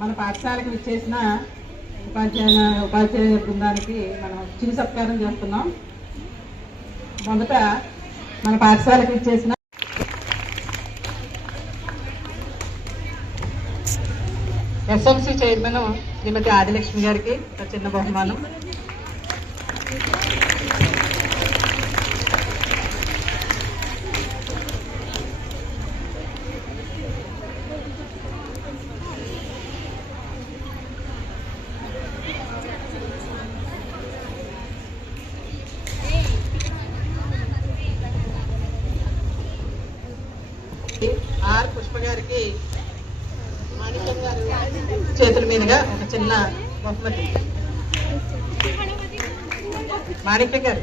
మన పాఠశాలకు విచ్చేసిన ఉపాధ్యాయ ఉపాధ్యాయ బృందానికి మనం చిరు సత్కారం చేస్తున్నాం. మొదట మన పాఠశాలకు ఇచ్చేసిన ఎస్ఎంసి చైర్మన్ శ్రీమతి ఆదిలక్ష్మి గారికి ఒక చిన్న బహుమానం. ఆర్ పుష్ప గారికి మాణిక్యం గారు చేతుల మీదుగా ఒక చిన్న బహుమతి. మాణిక్యం గారు.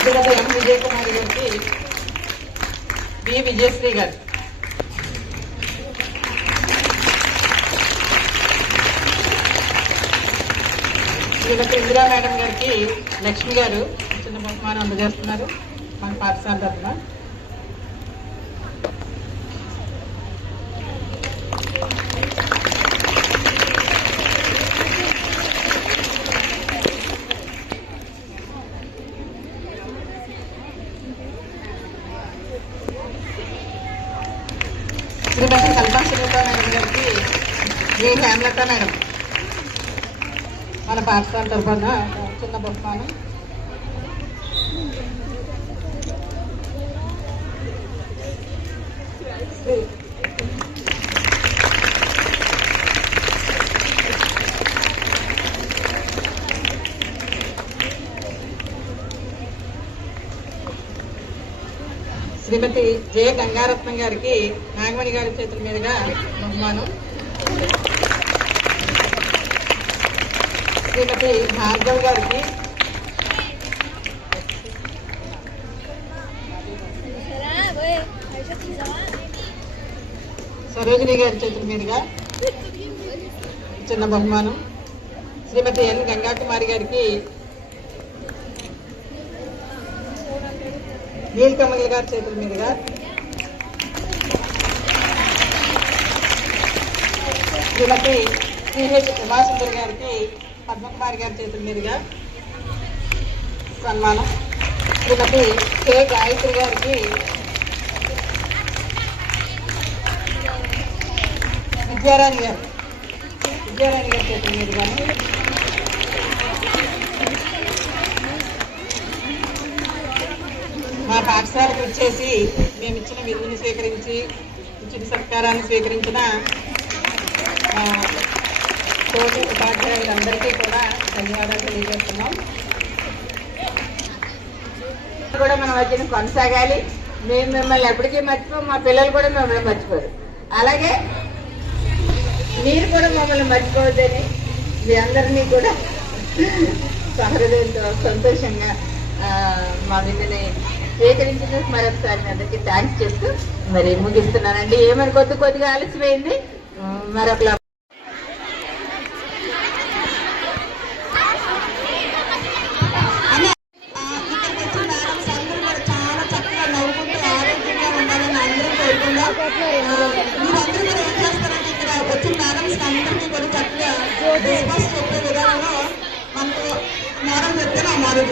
శ్రీమతి ఎం విజయ్ కుమార్ గారికి బి. విజయశ్రీ గారు. శ్రీమతి ఇందిరా మేడం గారికి లక్ష్మి గారు చిన్న బహుమానం అందజేస్తున్నారు మన పాఠశాల తరఫున. శ్రీమతి కల్పా సునీత మేడం గారికి శ్రీ హేమలత మేడం. మన పాఠశాల తరఫున చిన్న బహుమానం. శ్రీమతి జయ గంగారత్నం గారికి నాగమణి గారి చేతుల మీదుగా బహుమానం. శ్రీమతి భార్గవ్ గారికి. సరోజిని గారి చేతుల మీదుగా చిన్న బహుమానం. శ్రీమతి ఎన్ గంగాకుమారి గారికి నీల్ కమల్ గారి చేతుల మీదుగా. శ్రీమతి సిహెచ్ ఉమాసుందర్ గారికి పద్మకుమారి గారి చేతుల మీదుగా సన్మానం. శ్రీమతి కే. గాయత్రి గారికి విద్యారాణి గారు విద్యారాణి గారి చేతుల మీదుగా మా పాఠశాలకు వచ్చేసి మేము ఇచ్చిన విధుని స్వీకరించి ఇచ్చిన సత్కారాన్ని స్వీకరించిన తోటి ఉపాధ్యాయులందరికీ కూడా ధన్యవాదాలు తెలియజేస్తున్నాం. కూడా మన మధ్యన కొనసాగాలి. మేము మిమ్మల్ని ఎప్పటికీ మర్చిపోం మా పిల్లలు కూడా మిమ్మల్ని మర్చిపోరు. అలాగే మీరు కూడా మమ్మల్ని మర్చిపోవద్దని మీ అందరినీ కూడా సహృదయంతో సంతోషంగా మా విధిని స్వీకరించినందుకు మరొకసారి మీ అందరికీ థ్యాంక్స్ చెప్తూ మరి ముగిస్తున్నానండి. ఏమని కొద్ది కొద్దిగా ఆలస్యమైంది? ఆ, వచ్చిన మేడమ్స్ అందరికీ కూడా చక్కగా డిస్కస్ చెప్పే విధానంలో మనకు మేడం చెప్తే నా మేడం